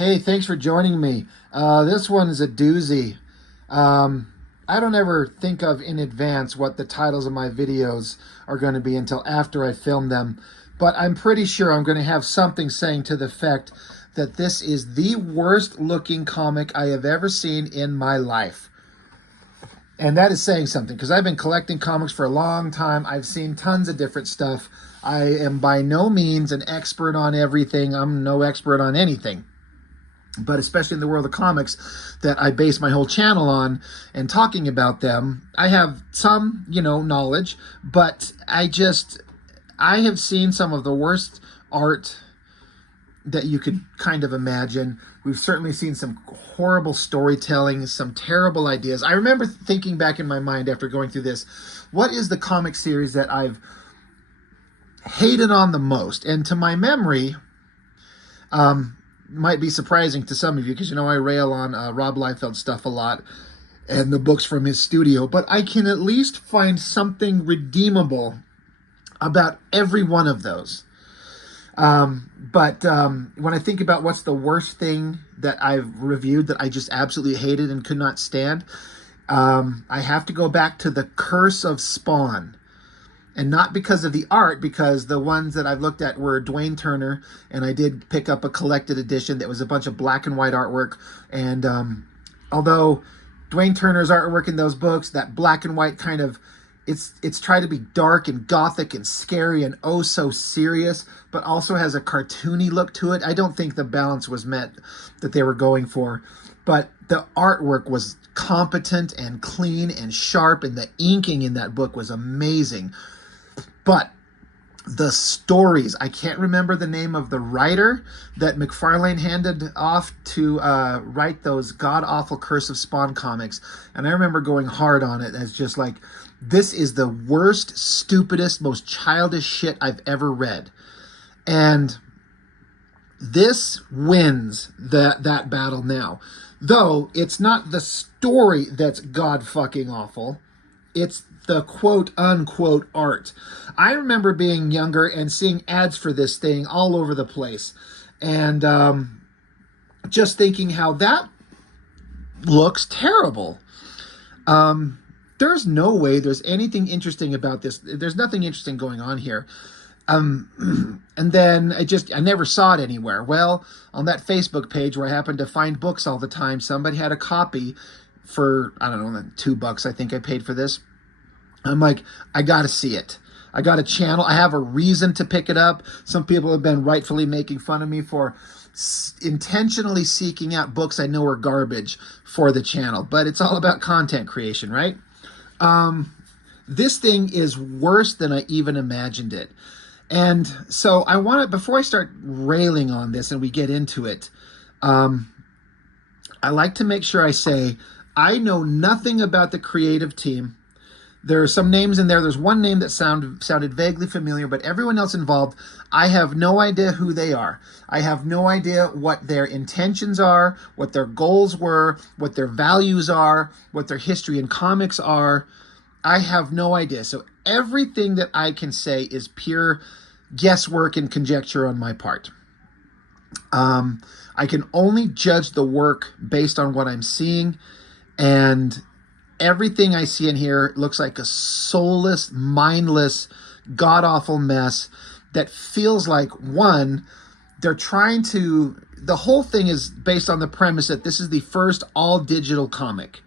Hey, thanks for joining me. This one is a doozy. I don't ever think of in advance what the titles of my videos are going to be until after I film them, but I'm pretty sure I'm going to have something saying to the effect that this is the worst looking comic I have ever seen in my life. And that is saying something, because I've been collecting comics for a long time. I've seen tons of different stuff. I am by no means an expert on everything. I'm no expert on anything. But especially in the world of comics that I base my whole channel on and talking about them, I have some, knowledge, but I have seen some of the worst art that you could kind of imagine. We've certainly seen some horrible storytelling, some terrible ideas. I remember thinking back in my mind after going through this, what is the comic series that I've hated on the most? And to my memory, might be surprising to some of you because, I rail on Rob Liefeld stuff a lot and the books from his studio, but I can at least find something redeemable about every one of those. But when I think about what's the worst thing that I've reviewed that I just absolutely hated and could not stand, I have to go back to The Curse of Spawn. And not because of the art, because the ones that I've looked at were Dwayne Turner, and I did pick up a collected edition that was a bunch of black and white artwork. And although Dwayne Turner's artwork in those books, that black and white kind of, it's tried to be dark and gothic and scary and oh so serious, but also has a cartoony look to it. I don't think the balance was met that they were going for. But the artwork was competent and clean and sharp, and the inking in that book was amazing. But the stories, I can't remember the name of the writer that McFarlane handed off to write those god-awful Curse of Spawn comics. And I remember going hard on it as just like, this is the worst, stupidest, most childish shit I've ever read. And this wins that battle now. Though it's not the story that's god-fucking awful. It's the quote-unquote art. I remember being younger and seeing ads for this thing all over the place. And just thinking how that looks terrible. There's no way there's anything interesting about this. There's nothing interesting going on here. And then I never saw it anywhere. Well, on that Facebook page where I happen to find books all the time, somebody had a copy for, I don't know, $2 I think I paid for this. I'm like, I got to see it. I got a channel. I have a reason to pick it up. Some people have been rightfully making fun of me for intentionally seeking out books I know are garbage for the channel, but it's all about content creation, right? This thing is worse than I even imagined it. And so I want to, before I start railing on this and we get into it, I like to make sure I say, I know nothing about the creative team. There are some names in there. There's one name that sounded vaguely familiar, but everyone else involved, I have no idea who they are. I have no idea what their intentions are, what their goals were, what their values are, what their history in comics are. I have no idea. So everything that I can say is pure guesswork and conjecture on my part. I can only judge the work based on what I'm seeing, and everything I see in here looks like a soulless, mindless, god-awful mess that feels like, one, they're trying to, the whole thing is based on the premise that this is the first all-digital comic.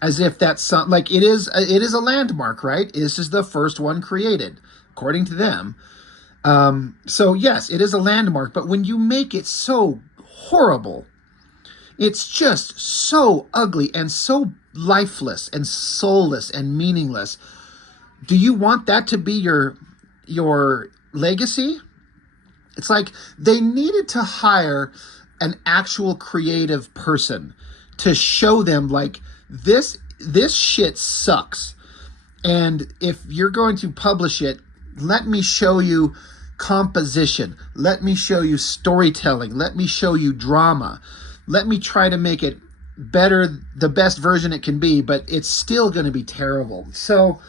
As if that's something, like it is a landmark, right? This is the first one created, according to them. So yes, it is a landmark, but when you make it so horrible, it's just so ugly and so lifeless and soulless and meaningless. Do you want that to be your legacy? It's like they needed to hire an actual creative person to show them like, this shit sucks. And if you're going to publish it, let me show you composition. Let me show you storytelling. Let me show you drama. Let me try to make it better, the best version it can be, but it's still going to be terrible. So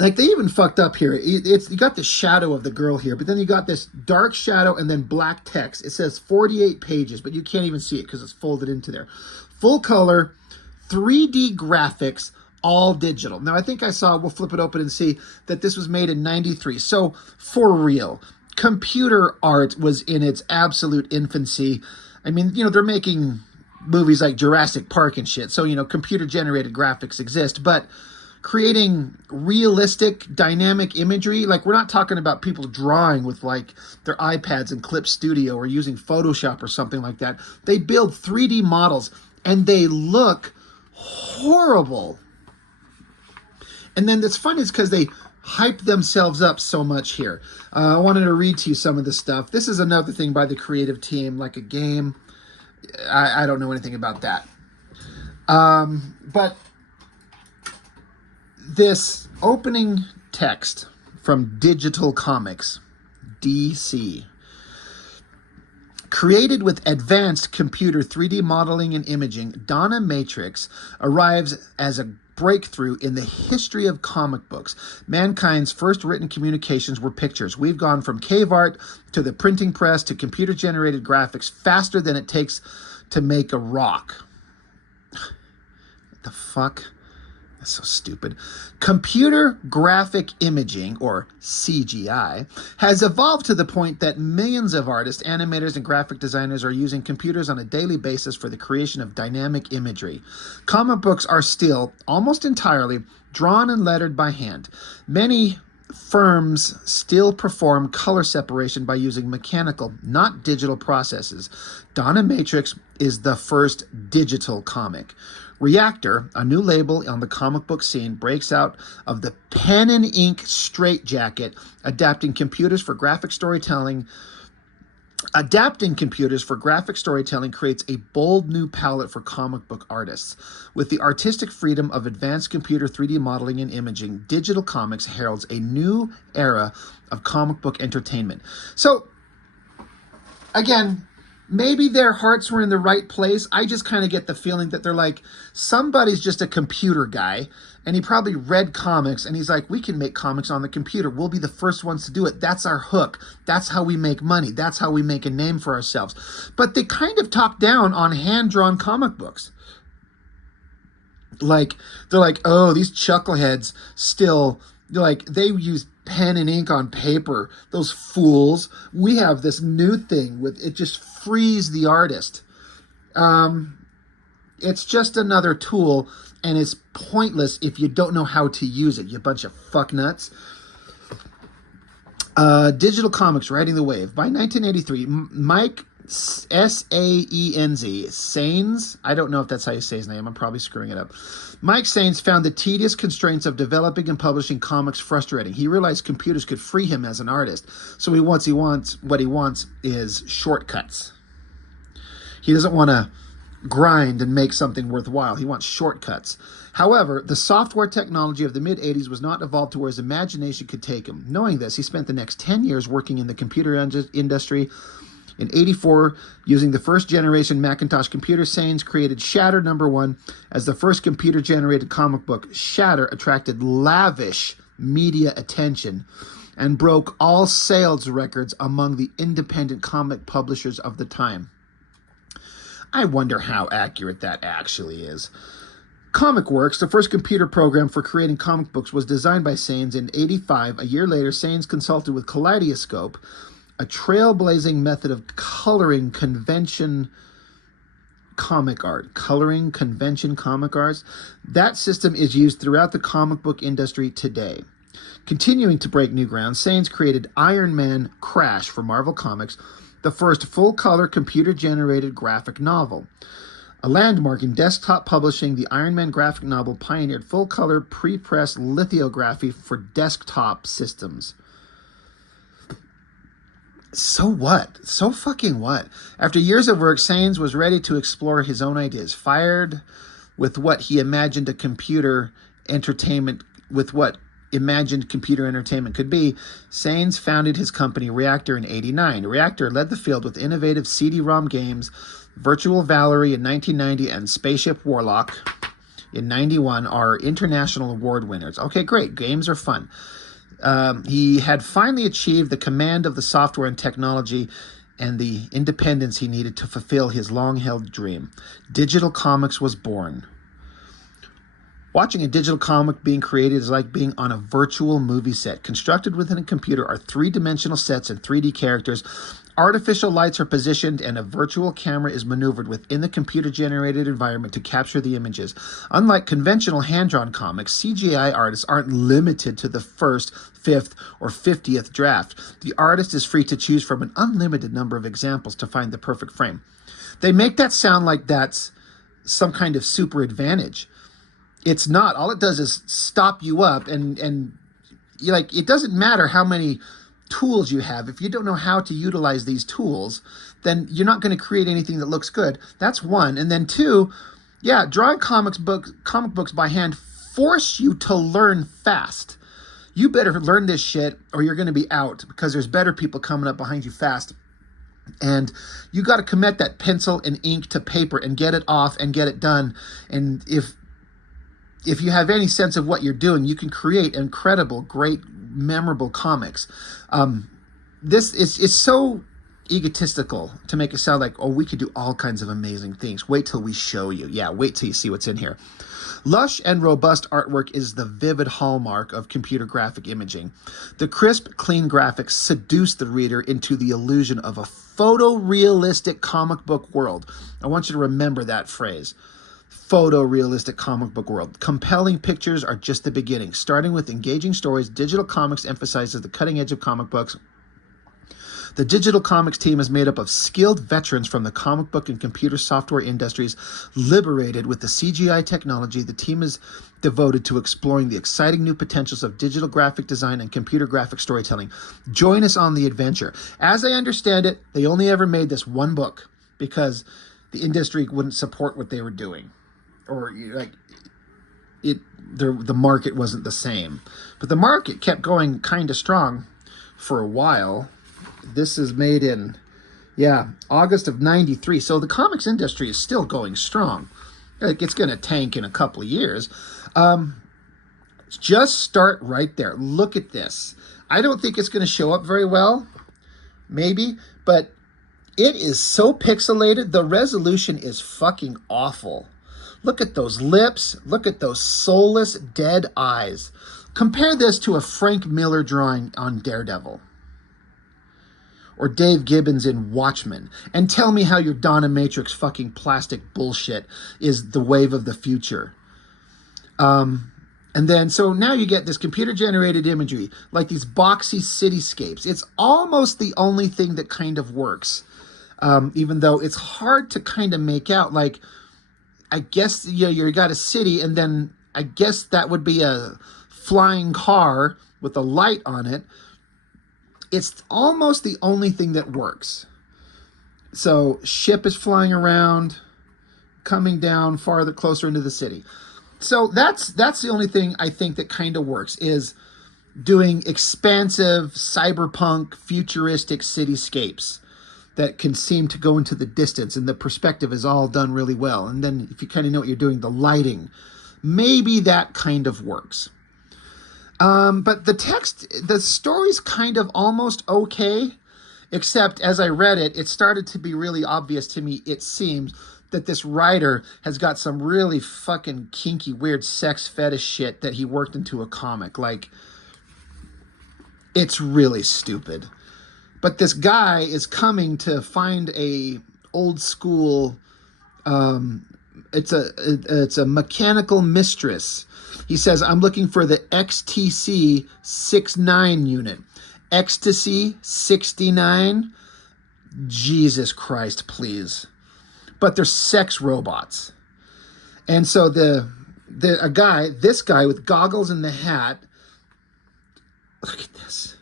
Like, they even fucked up here. It's, you got the shadow of the girl here, but then you got this dark shadow and then black text. It says 48 pages, but you can't even see it because it's folded into there. Full color, 3D graphics, all digital. Now, I think I saw, we'll flip it open and see that this was made in 93. So, for real, computer art was in its absolute infancy. I mean, you know, they're making movies like Jurassic Park and shit. So, you know, computer-generated graphics exist, but creating realistic dynamic imagery, like, we're not talking about people drawing with like their iPads and Clip Studio or using Photoshop or something like that. They build 3D models and they look horrible. And then that's funny is because they hype themselves up so much here. I wanted to read to you some of the stuff. This is another thing by the creative team, like a game. I don't know anything about that. But this opening text from Digital Comics, DC. Created with advanced computer 3D modeling and imaging, Donna Matrix arrives as a breakthrough in the history of comic books. Mankind's first written communications were pictures. We've gone from cave art to the printing press to computer-generated graphics faster than it takes to make a rock. What the fuck? That's so stupid. Computer graphic imaging, or CGI, has evolved to the point that millions of artists, animators, and graphic designers are using computers on a daily basis for the creation of dynamic imagery. Comic books are still, almost entirely, drawn and lettered by hand. Many firms still perform color separation by using mechanical, not digital processes. Donna Matrix is the first digital comic. Reactor, a new label on the comic book scene, breaks out of the pen and ink straitjacket, adapting computers for graphic storytelling. Adapting computers for graphic storytelling creates a bold new palette for comic book artists. With the artistic freedom of advanced computer 3D modeling and imaging, Digital Comics heralds a new era of comic book entertainment. So, again, maybe their hearts were in the right place. I just kind of get the feeling that they're like, somebody's just a computer guy, and he probably read comics, and he's like, we can make comics on the computer. We'll be the first ones to do it. That's our hook. That's how we make money. That's how we make a name for ourselves. But they kind of talk down on hand-drawn comic books. Like, they're like, oh, these chuckleheads still, like, they use pen and ink on paper. Those fools. We have this new thing with it just frees the artist. It's just another tool, and it's pointless if you don't know how to use it, you bunch of fucknuts. Digital Comics riding the wave. By 1983, Mike Saenz, I don't know if that's how you say his name, I'm probably screwing it up. Mike Saenz found the tedious constraints of developing and publishing comics frustrating. He realized computers could free him as an artist, so what he wants is shortcuts. He doesn't want to grind and make something worthwhile. He wants shortcuts. However, the software technology of the mid-'80s was not evolved to where his imagination could take him. Knowing this, he spent the next 10 years working in the computer industry. In 1984, using the first-generation Macintosh computer, Saenz created Shatter #1 as the first computer-generated comic book. Shatter attracted lavish media attention and broke all sales records among the independent comic publishers of the time. I wonder how accurate that actually is. Comic Works, the first computer program for creating comic books, was designed by Saenz in 1985. A year later, Saenz consulted with Kaleidoscope, a trailblazing method of coloring convention comic art. That system is used throughout the comic book industry today. Continuing to break new ground, Saenz created Iron Man Crash for Marvel Comics, the first full-color computer-generated graphic novel. A landmark in desktop publishing, the Iron Man graphic novel pioneered full-color pre-press lithography for desktop systems. So what? So fucking what? After years of work, Saenz was ready to explore his own ideas. Fired with what he imagined computer entertainment could be, Saenz founded his company Reactor in 1989. Reactor led the field with innovative CD-ROM games, Virtual Valerie in 1990 and Spaceship Warlock in 91 are international award winners. Okay, great. Games are fun. He had finally achieved the command of the software and technology and the independence he needed to fulfill his long-held dream. Digital Comics was born. Watching a digital comic being created is like being on a virtual movie set. Constructed within a computer are three-dimensional sets and 3D characters. Artificial lights are positioned and a virtual camera is maneuvered within the computer-generated environment to capture the images. Unlike conventional hand-drawn comics, CGI artists aren't limited to the first, 5th, or 50th draft. The artist is free to choose from an unlimited number of examples to find the perfect frame. They make that sound like that's some kind of super advantage. It's not. All it does is stop you up, and you like, it doesn't matter how many tools you have. If you don't know how to utilize these tools, then you're not going to create anything that looks good. That's one. And then two, yeah, drawing comic books by hand force you to learn fast. You better learn this shit or you're going to be out, because there's better people coming up behind you fast. And you got to commit that pencil and ink to paper and get it off and get it done. And if you have any sense of what you're doing, you can create incredible, great, memorable comics. This is so egotistical to make it sound like, oh, we could do all kinds of amazing things. Wait till we show you. Yeah, wait till you see what's in here. Lush and robust artwork is the vivid hallmark of computer graphic imaging. The crisp, clean graphics seduce the reader into the illusion of a photorealistic comic book world. I want you to remember that phrase. Photorealistic comic book world. Compelling pictures are just the beginning. Starting with engaging stories, Digital Comics emphasizes the cutting edge of comic books. The Digital Comics team is made up of skilled veterans from the comic book and computer software industries. Liberated with the CGI technology, the team is devoted to exploring the exciting new potentials of digital graphic design and computer graphic storytelling. Join us on the adventure. As I understand it, they only ever made this one book because the industry wouldn't support what they were doing. Or like the market wasn't the same. But the market kept going kind of strong for a while. This is made in, August of 93. So the comics industry is still going strong. Like, it's going to tank in a couple of years. Just start right there. Look at this. I don't think it's going to show up very well, maybe, but it is so pixelated. The resolution is fucking awful. Look at those lips. Look at those soulless, dead eyes. Compare this to a Frank Miller drawing on Daredevil. Or Dave Gibbons in Watchmen. And tell me how your Donna Matrix fucking plastic bullshit is the wave of the future. And then, so now you get this computer-generated imagery, like these boxy cityscapes. It's almost the only thing that kind of works. Even though it's hard to kind of make out, like, I guess you got a city, and then I guess that would be a flying car with a light on it. It's almost the only thing that works. So ship is flying around, coming down farther, closer into the city. So that's the only thing I think that kind of works, is doing expansive, cyberpunk, futuristic cityscapes that can seem to go into the distance, and the perspective is all done really well. And then if you kind of know what you're doing, the lighting, maybe that kind of works. But the story's kind of almost okay, except as I read it, it started to be really obvious to me, it seems, that this writer has got some really fucking kinky, weird sex fetish shit that he worked into a comic. Like, it's really stupid. But this guy is coming to find a old school, it's a mechanical mistress. He says, I'm looking for the XTC 69 unit. Ecstasy 69? Jesus Christ, please. But they're sex robots. And so this guy with goggles and the hat, look at this.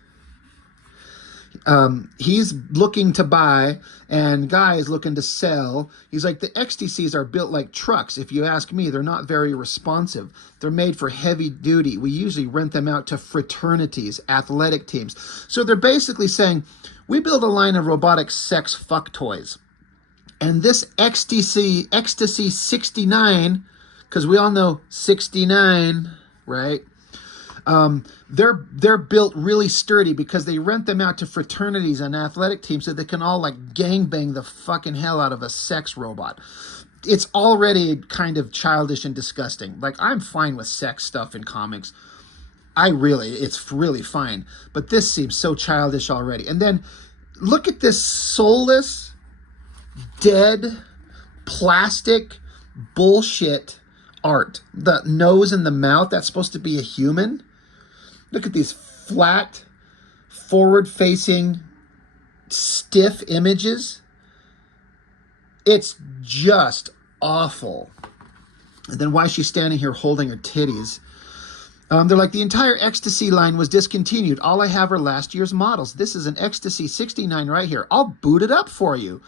He's looking to buy, and Guy is looking to sell. He's like, the XTCs are built like trucks. If you ask me, they're not very responsive. They're made for heavy duty. We usually rent them out to fraternities, athletic teams. So they're basically saying, we build a line of robotic sex fuck toys. And this Ecstasy 69 because we all know 69, right? They're built really sturdy because they rent them out to fraternities and athletic teams so they can all like gangbang the fucking hell out of a sex robot. It's already kind of childish and disgusting. Like, I'm fine with sex stuff in comics. It's really fine. But this seems so childish already. And then look at this soulless, dead, plastic bullshit art. The nose and the mouth, that's supposed to be a human. Look at these flat, forward-facing, stiff images. It's just awful. And then why is she standing here holding her titties? They're like, the entire Ecstasy line was discontinued. All I have are last year's models. This is an Ecstasy 69 right here. I'll boot it up for you.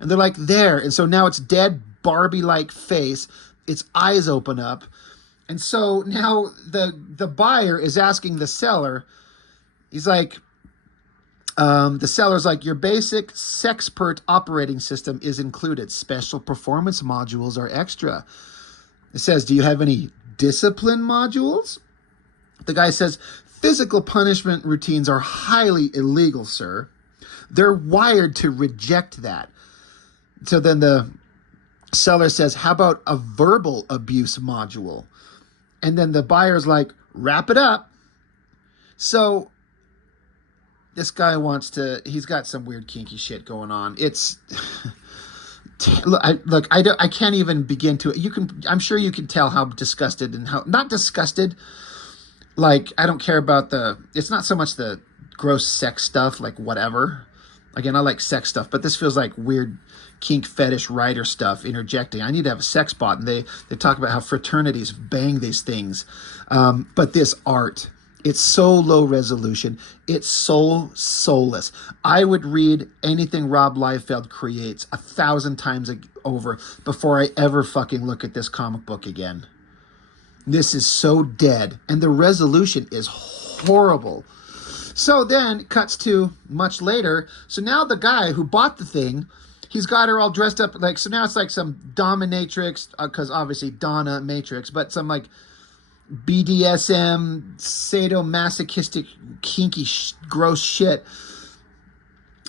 And they're like, there. And so now it's dead Barbie-like face. Its eyes open up. And so now the buyer is asking the seller, he's like, the seller's like, your basic Sexpert operating system is included. Special performance modules are extra. It says, do you have any discipline modules? The guy says, physical punishment routines are highly illegal, sir. They're wired to reject that. So then the seller says, how about a verbal abuse module? And then the buyer's like, wrap it up. So this guy he's got some weird kinky shit going on. It's, I can't even begin to, I'm sure you can tell how disgusted and how, not disgusted, like, I don't care about it's not so much the gross sex stuff, like whatever. Again, I like sex stuff, but this feels like weird kink fetish writer stuff interjecting. I need to have a sex bot, and they talk about how fraternities bang these things. But this art, it's so low resolution. It's so soulless. I would read anything Rob Liefeld creates 1,000 times over before I ever fucking look at this comic book again. This is so dead, and the resolution is horrible. So then, cuts to much later. So now the guy who bought the thing, he's got her all dressed up, like, so now it's like some dominatrix, because obviously Donna Matrix, but some like BDSM, sadomasochistic, kinky, gross shit.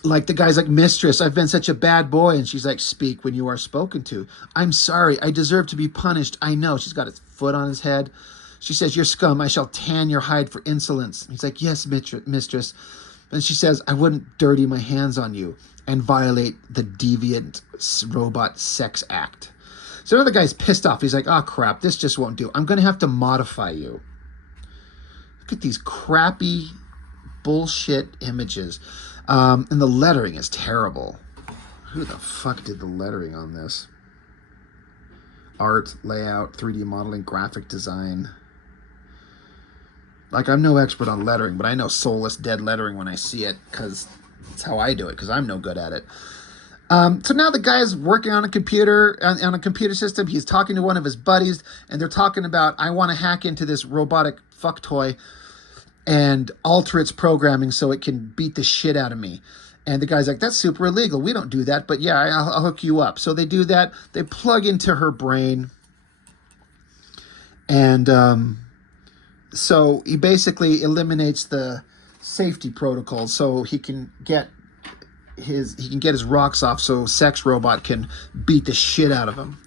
Like, the guy's like, mistress, I've been such a bad boy. And she's like, speak when you are spoken to. I'm sorry, I deserve to be punished. I know. She's got his foot on his head. She says, you're scum. I shall tan your hide for insolence. He's like, yes, mistress. And she says, I wouldn't dirty my hands on you and violate the deviant robot sex act. So another guy's pissed off. He's like, oh, crap, this just won't do. I'm going to have to modify you. Look at these crappy bullshit images. And the lettering is terrible. Who the fuck did the lettering on this? Art, layout, 3D modeling, graphic design. Like, I'm no expert on lettering, but I know soulless dead lettering when I see it, because it's how I do it, because I'm no good at it. So now the guy's working on a computer, on a computer system. He's talking to one of his buddies, and they're talking about, I want to hack into this robotic fuck toy and alter its programming so it can beat the shit out of me. And the guy's like, that's super illegal. We don't do that, but yeah, I'll hook you up. So they do that. They plug into her brain. And so he basically eliminates the safety protocol so he can get his rocks off so Sex Robot can beat the shit out of him.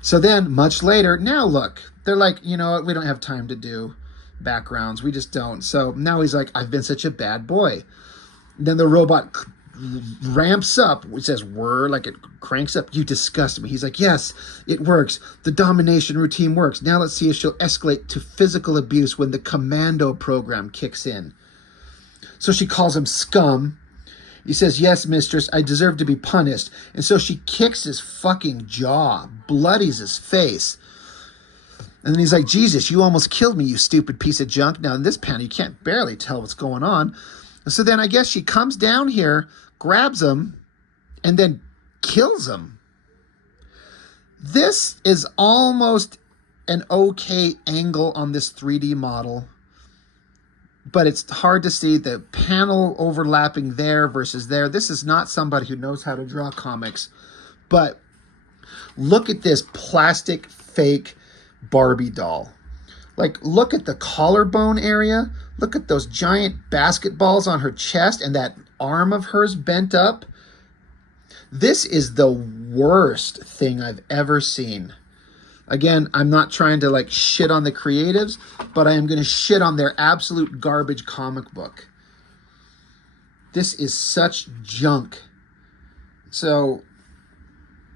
So then, much later, now look, they're like, you know what, we don't have time to do backgrounds. We just don't. So now he's like, I've been such a bad boy. Then the robot ramps up. It says, like it cranks up. You disgust me. He's like, yes, it works. The domination routine works. Now let's see if she'll escalate to physical abuse when the commando program kicks in. So she calls him scum. He says, yes, mistress, I deserve to be punished. And so she kicks his fucking jaw, bloodies his face. And then he's like, Jesus, you almost killed me, you stupid piece of junk. Now, in this panel, you can't barely tell what's going on. And so then I guess she comes down here, grabs him, and then kills him. This is almost an okay angle on this 3D model, but it's hard to see the panel overlapping there versus there. This is not somebody who knows how to draw comics, but look at this plastic, fake, Barbie doll. Like, look at the collarbone area. Look at those giant basketballs on her chest and that arm of hers bent up. This is the worst thing I've ever seen. Again, I'm not trying to like shit on the creatives, but I am going to shit on their absolute garbage comic book. This is such junk. So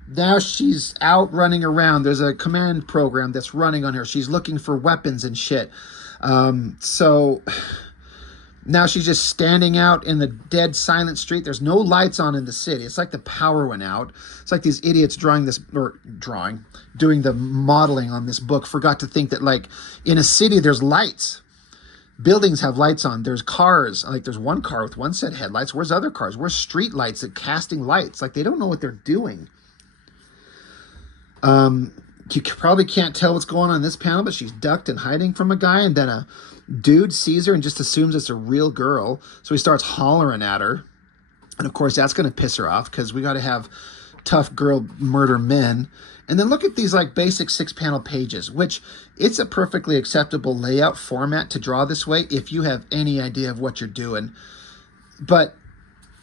now she's out running around. There's a command program that's running on her. She's looking for weapons and shit. So now she's just standing out in the dead silent street. There's no lights on in the city. It's like the power went out. It's like these idiots doing the modeling on this book forgot to think that like in a city there's lights. Buildings have lights on. There's cars. Like there's one car with one set of headlights. Where's other cars? Where's street lights that casting lights? Like they don't know what they're doing. You probably can't tell what's going on in this panel, but she's ducked and hiding from a guy, and then a dude sees her and just assumes it's a real girl, so he starts hollering at her. And of course that's going to piss her off because we got to have tough girl murder men. And then look at these like basic 6-panel pages, which it's a perfectly acceptable layout format to draw this way if you have any idea of what you're doing. But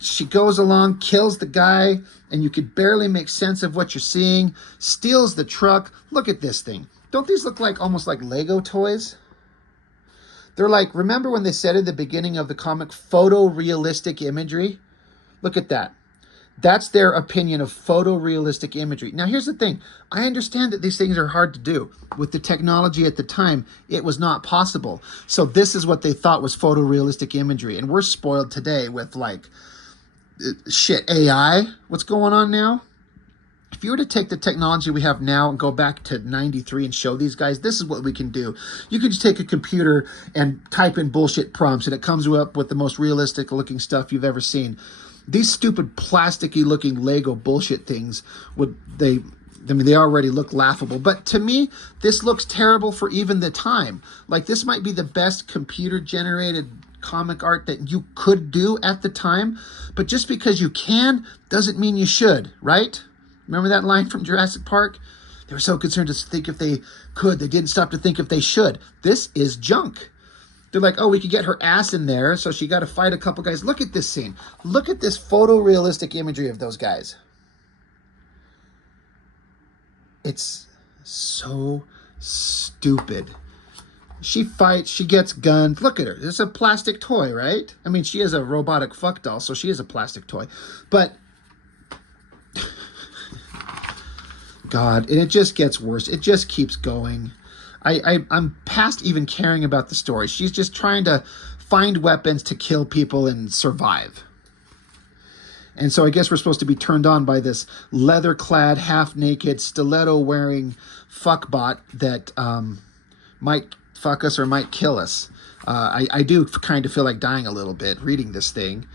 she goes along, kills the guy, and you could barely make sense of what you're seeing, steals the truck. Look at this thing. Don't these look like almost like Lego toys? They're like, remember when they said at the beginning of the comic, photorealistic imagery? Look at that. That's their opinion of photorealistic imagery. Now, here's the thing. I understand that these things are hard to do. With the technology at the time, it was not possible. So this is what they thought was photorealistic imagery. And we're spoiled today with like, shit, AI. What's going on now? If you were to take the technology we have now and go back to 93 and show these guys, this is what we can do. You can just take a computer and type in bullshit prompts and it comes up with the most realistic looking stuff you've ever seen. These stupid plasticky looking Lego bullshit things, they already look laughable. But to me, this looks terrible for even the time. Like this might be the best computer generated comic art that you could do at the time. But just because you can doesn't mean you should, right? Remember that line from Jurassic Park? They were so concerned to think if they could. They didn't stop to think if they should. This is junk. They're like, oh, we could get her ass in there, so she got to fight a couple guys. Look at this scene. Look at this photorealistic imagery of those guys. It's so stupid. She fights, she gets guns. Look at her. It's a plastic toy, right? I mean, she is a robotic fuck doll, so she is a plastic toy. But God, and it just gets worse. It just keeps going. I'm past even caring about the story. She's just trying to find weapons to kill people and survive. And so I guess we're supposed to be turned on by this leather-clad, half-naked, stiletto-wearing fuckbot that might fuck us or might kill us. I do kind of feel like dying a little bit reading this thing.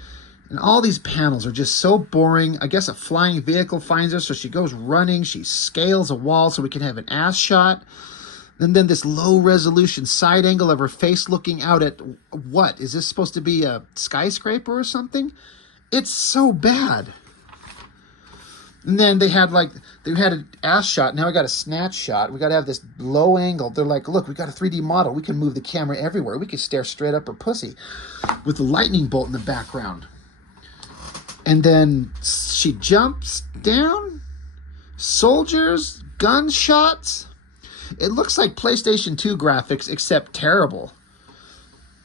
And all these panels are just so boring. I guess a flying vehicle finds her, so she goes running. She scales a wall so we can have an ass shot. And then this low-resolution side angle of her face looking out at what? Is this supposed to be a skyscraper or something? It's so bad. And then they had an ass shot. Now we got a snatch shot. We got to have this low angle. They're like, look, we got a 3D model. We can move the camera everywhere. We can stare straight up her pussy with the lightning bolt in the background. And then she jumps down. Soldiers, gunshots. It looks like PlayStation 2 graphics, except terrible.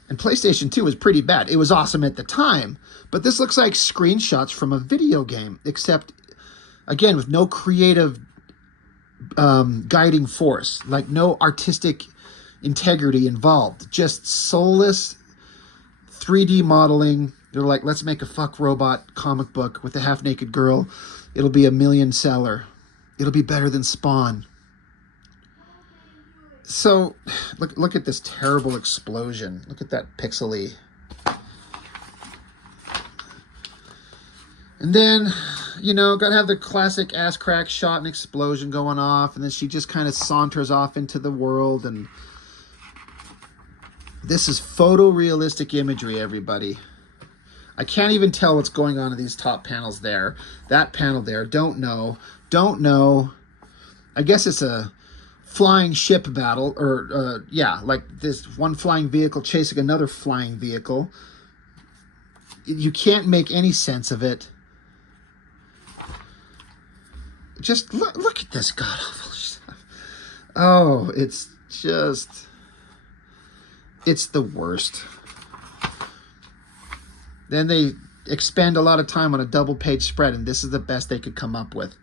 And PlayStation 2 was pretty bad. It was awesome at the time. But this looks like screenshots from a video game, except, again, with no creative guiding force. Like, no artistic integrity involved. Just soulless 3D modeling. They're like, let's make a fuck robot comic book with a half-naked girl. It'll be a million seller. It'll be better than Spawn. So, look at this terrible explosion. Look at that pixely. And then, you know, gotta have the classic ass crack shot and explosion going off. And then she just kind of saunters off into the world. And this is photorealistic imagery, everybody. I can't even tell what's going on in these top panels there. That panel there, don't know. I guess it's a flying ship battle, or yeah, like this one flying vehicle chasing another flying vehicle. You can't make any sense of it. Just look at this god awful stuff. Oh, it's the worst. Then they expend a lot of time on a double page spread, and this is the best they could come up with.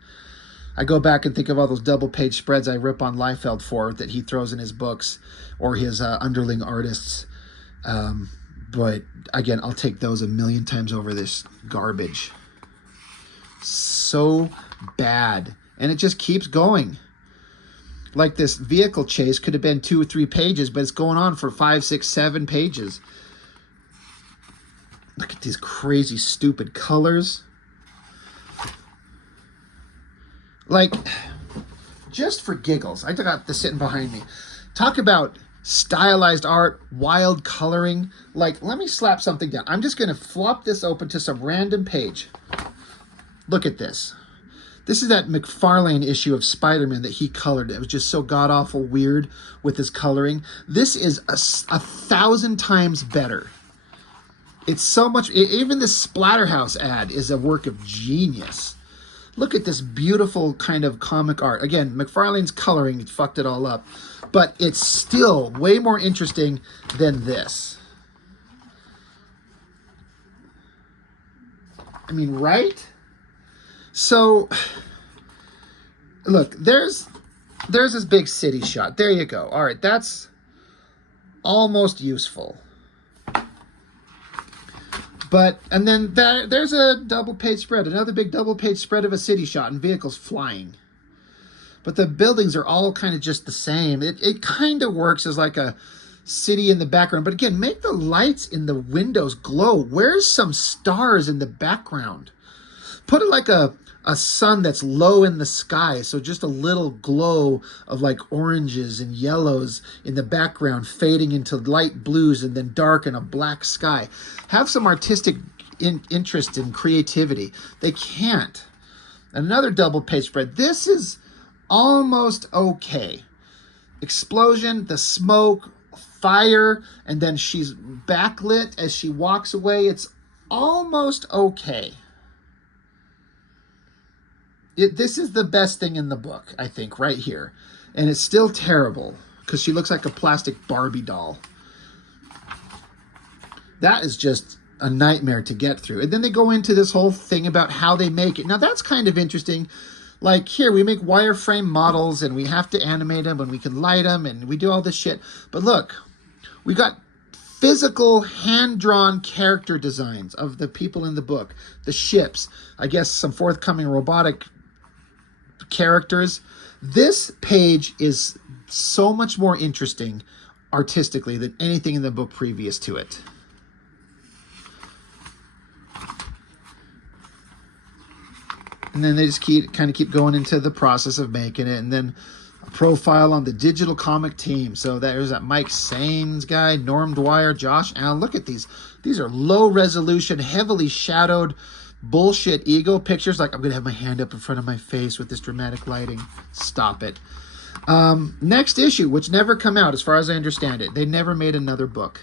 I go back and think of all those double page spreads I rip on Liefeld for that he throws in his books or his underling artists. But again, I'll take those a million times over this garbage. So bad. And it just keeps going. Like this vehicle chase could have been 2 or 3 pages, but it's going on for 5, 6, 7 pages. Look at these crazy, stupid colors. Like, just for giggles, I got this sitting behind me. Talk about stylized art, wild coloring. Like, let me slap something down. I'm just going to flop this open to some random page. Look at this. This is that McFarlane issue of Spider-Man that he colored. It was just so god-awful weird with his coloring. This is a 1,000 times better. It's so much... Even this Splatterhouse ad is a work of genius. Look at this beautiful kind of comic art. Again, McFarlane's coloring fucked it all up. But it's still way more interesting than this. I mean, right? So, look, there's this big city shot. There you go. All right, that's almost useful. But, and then there's a double page spread, another big double page spread of a city shot and vehicles flying. But the buildings are all kind of just the same. It kind of works as like a city in the background. But again, make the lights in the windows glow. Where's some stars in the background? Put it like a sun that's low in the sky, so just a little glow of like oranges and yellows in the background fading into light blues and then dark and a black sky. Have some artistic interest and creativity. They can't. Another double page spread. This is almost okay. Explosion, the smoke, fire, and then she's backlit as she walks away. It's almost okay. This is the best thing in the book, I think, right here. And it's still terrible because she looks like a plastic Barbie doll. That is just a nightmare to get through. And then they go into this whole thing about how they make it. Now, that's kind of interesting. Like, here, we make wireframe models, and we have to animate them, and we can light them, and we do all this shit. But look, we got physical, hand-drawn character designs of the people in the book. The ships. I guess some forthcoming robotic characters. This page is so much more interesting artistically than anything in the book previous to it. And then they just keep going into the process of making it, and then a profile on the digital comic team. So there's that Mike Saines guy, Norm Dwyer, Josh Allen. Look at these. These are low resolution, heavily shadowed bullshit ego pictures. Like, I'm gonna have my hand up in front of my face with this dramatic lighting. Stop it. Next issue, which never come out as far as I understand it. They never made another book.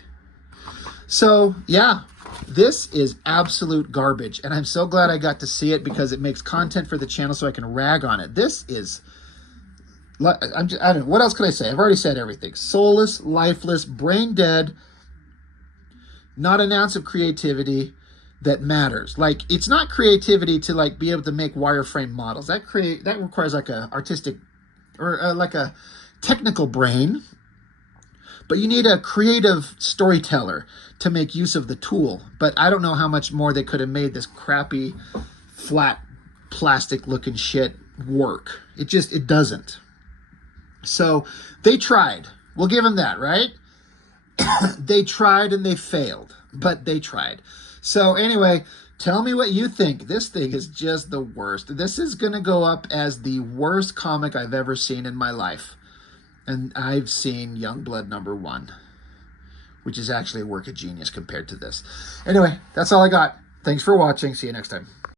So yeah, this is absolute garbage, and I'm so glad I got to see it because it makes content for the channel so I can rag on it. This is, I don't know, what else can I say? I've already said everything. Soulless, lifeless, brain dead, not an ounce of creativity that matters. Like, it's not creativity to like be able to make wireframe models. That requires like a artistic or like a technical brain, but you need a creative storyteller to make use of the tool. But I don't know how much more they could have made this crappy, flat, plastic looking shit work. It doesn't. So they tried. We'll give them that, right? They tried and they failed, but they tried. So anyway, tell me what you think. This thing is just the worst. This is going to go up as the worst comic I've ever seen in my life. And I've seen Youngblood #1, which is actually a work of genius compared to this. Anyway, that's all I got. Thanks for watching. See you next time.